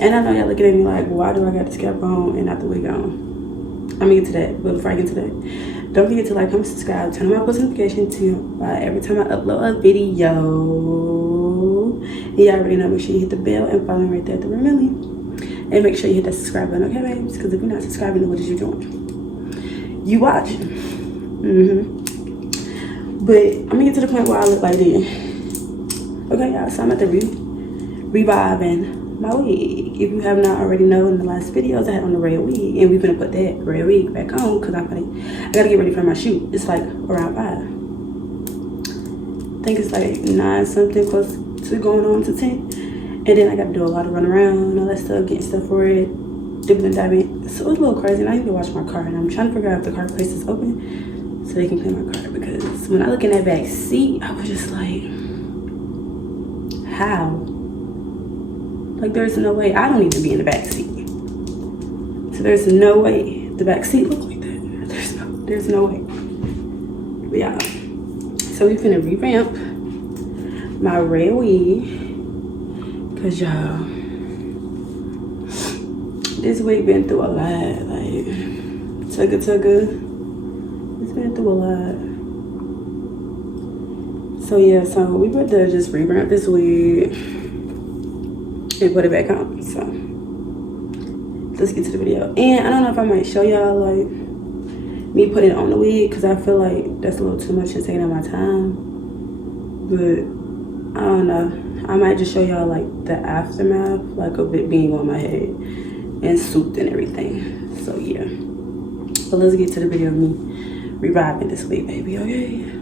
And I know y'all looking at me like, why do I got the scalp on and not the wig on? I'm gonna get to that, but before I get to that, don't forget to like, comment, subscribe, turn on my post notification to every time I upload a video. And y'all already know, make sure you hit the bell and follow me right there at the word MELIY. And make sure you hit that subscribe button, okay, babes? Because if you're not subscribing, then what is you doing? You watching. But I'm gonna get to the point where I look like this. Okay, y'all, so I'm at the reviving my wig. If you have not already known, in the last videos I had on the red wig, and we're gonna put that red wig back on because I gotta get ready for my shoot. It's like around 5. I think it's like 9 something, close to going on to 10. And then I gotta do a lot of run around, all that stuff, getting stuff for it, dipping and diving. So it's a little crazy, and I need to wash my car, and I'm trying to figure out if the car place is open so they can clean my car, because when I look in that back seat, I was just like, how? Like, there's no way. I don't need to be in the back seat. So there's no way the back seat look like that. There's no way. But yeah. So we finna revamp my red wig. Cause y'all, this wig been through a lot. Like, tugga. It's been through a lot. So yeah, so we about to just revamp this wig and put it back on. So let's get to the video. And I don't know if I might show y'all like me putting it on the wig, because I feel like that's a little too much and taking up my time. But I don't know, I might just show y'all like the aftermath, like of it being on my head and souped and everything. So yeah, but let's get to the video of me reviving this wig, baby. Okay.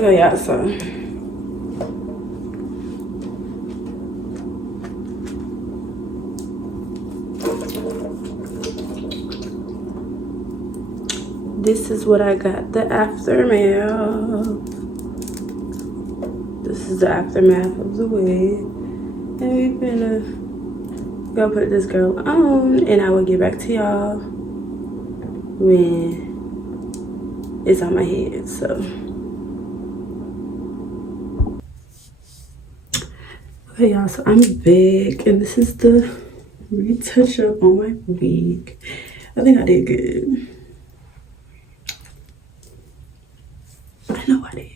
Okay, y'all, so this is what I got, the aftermath. This is the aftermath of the wig. And we're gonna go put this girl on, and I will get back to y'all when it's on my head. So okay, y'all, so I'm back, and this is the retouch up on my wig. I think I did good. I know I did.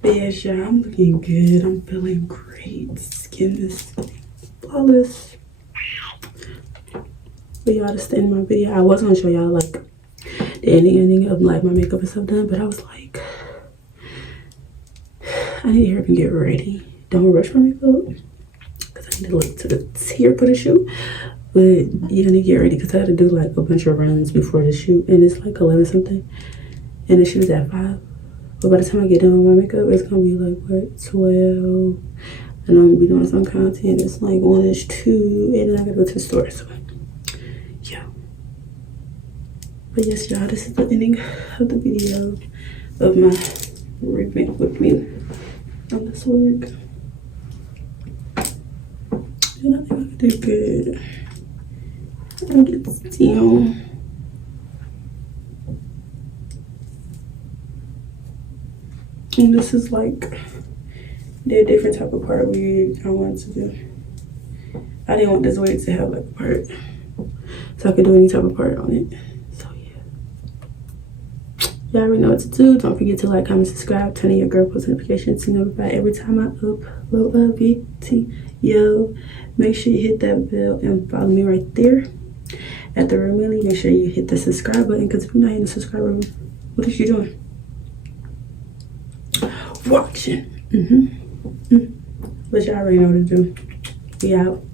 But yes, y'all, I'm looking good. I'm feeling great. Skin is flawless. But y'all, just end my video. I was gonna show y'all like the ending of like my makeup and stuff done, but I was like, I need to hurry and get ready. Don't rush my makeup because I need to look to the tier for the shoot. But you're gonna get ready because I had to do like a bunch of runs before the shoot, and it's like 11 something, and the shoot is at 5. But by the time I get done with my makeup, it's gonna be like what, 12, and I'm gonna be doing some content. It's like 1-ish, 2, and then I gotta go to the store. So yeah. But yes, y'all, this is the ending of the video of my revamp with me on this wig. And I think I did good. I'll get down. And this is like the different type of part wig I wanted to do. I didn't want this wig to have like a part, so I could do any type of part on it. So yeah. Y'all already know what to do. Don't forget to like, comment, subscribe, turn on your girl post notifications to be notified every time I upload a video. Make sure you hit that bell and follow me right there at the real Melly. Make sure you hit the subscribe button, because if you're not hitting the subscribe button, what is you doing? Watching. But y'all already know what to do. We out.